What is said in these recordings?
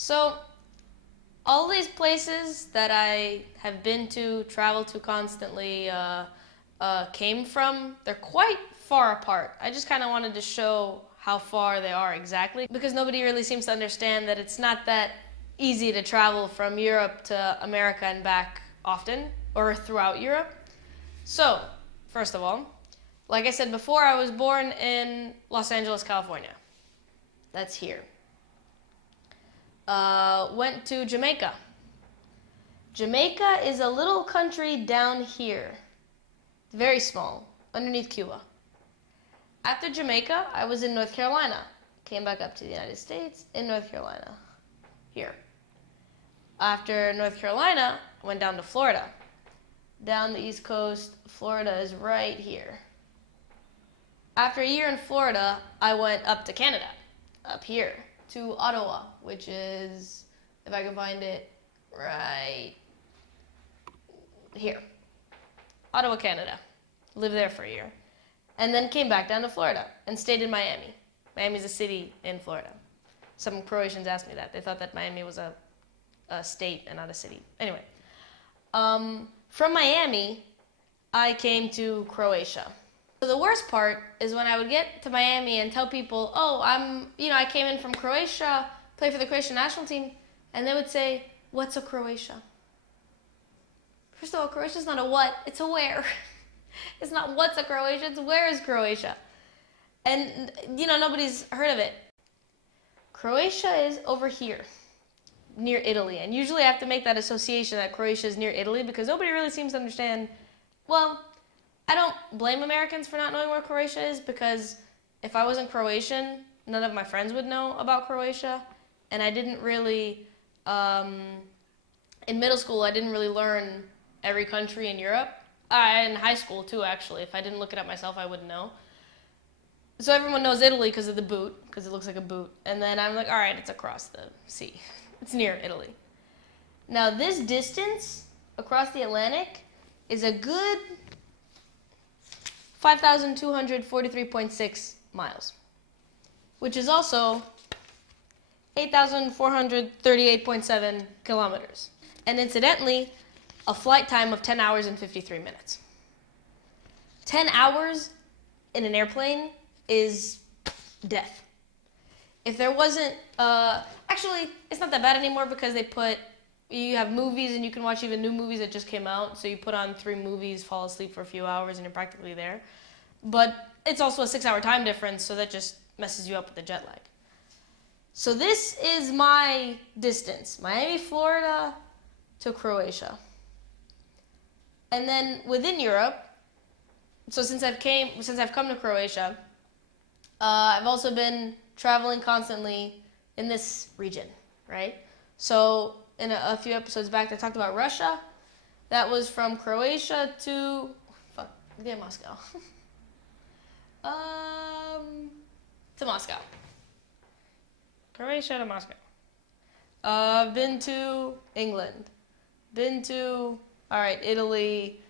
So, all these places that I have been to, traveled to constantly, came from, they're quite far apart. I just kind of wanted to show how far they are exactly, because nobody really seems to understand that it's not that easy to travel from Europe to America and back often, or throughout Europe. So, first of all, like I said before, I was born in Los Angeles, California. That's here. Went to Jamaica. Jamaica is a little country down here. Very small, underneath Cuba. After Jamaica, I was in North Carolina. Came back up to the United States in North Carolina. Here. After North Carolina, I went down to Florida. Down the East Coast, Florida is right here. After a year in Florida, I went up to Canada, up here, to Ottawa, which is, if I can find it, right here. Ottawa, Canada. Lived there for a year. And then came back down to Florida and stayed in Miami. Miami's a city in Florida. Some Croatians asked me that. They thought that Miami was a state and not a city. Anyway, from Miami, I came to Croatia. So the worst part is when I would get to Miami and tell people, oh, I came in from Croatia, play for the Croatian national team, and they would say, what's a Croatia? First of all, Croatia's not a what, it's a where. It's not what's a Croatia, it's where is Croatia. And, nobody's heard of it. Croatia is over here, near Italy. And usually I have to make that association that Croatia is near Italy because nobody really seems to understand. Well, I don't blame Americans for not knowing where Croatia is because if I wasn't Croatian, none of my friends would know about Croatia. And I didn't really, in middle school, I didn't really learn every country in Europe. In high school, too, actually. If I didn't look it up myself, I wouldn't know. So everyone knows Italy because of the boot, because it looks like a boot. And then I'm like, all right, it's across the sea. It's near Italy. Now, this distance across the Atlantic is a good 5,243.6 miles, which is also 8,438.7 kilometers. And incidentally, a flight time of 10 hours and 53 minutes. 10 hours in an airplane is death. If there wasn't, actually, it's not that bad anymore because you have movies and you can watch even new movies that just came out. So you put on 3 movies, fall asleep for a few hours, and you're practically there. But it's also a 6-hour time difference, so that just messes you up with the jet lag. So this is my distance, Miami, Florida to Croatia. And then within Europe, so since I've come to Croatia, I've also been traveling constantly in this region, right? So in a few episodes back, I talked about Russia. That was from Croatia to Moscow. To Moscow. Croatia to Moscow. Been to England. Been to Italy.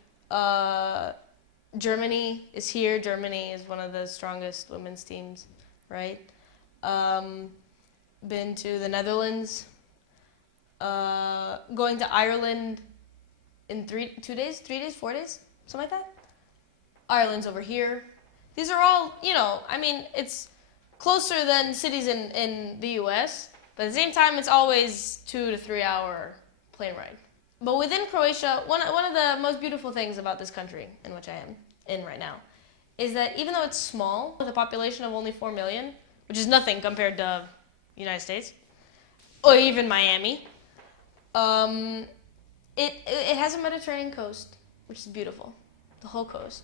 Germany is here. Germany is one of the strongest women's teams, right? Been to the Netherlands. Going to Ireland in 3 days, 4 days, something like that. Ireland's over here. These are all, it's closer than cities in the U.S., but at the same time, it's always 2 to 3 hour plane ride. But within Croatia, one of the most beautiful things about this country, in which I am in right now, is that even though it's small, with a population of only 4 million, which is nothing compared to the United States, or even Miami, it has a Mediterranean coast, which is beautiful, the whole coast.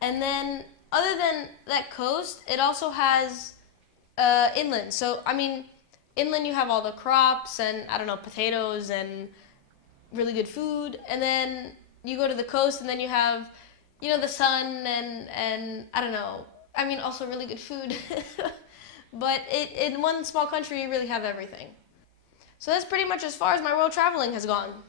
And then, other than that coast, it also has inland. So, inland you have all the crops and, potatoes and really good food, and then you go to the coast and then you have, the sun and also really good food. But in one small country, you really have everything. So that's pretty much as far as my world traveling has gone.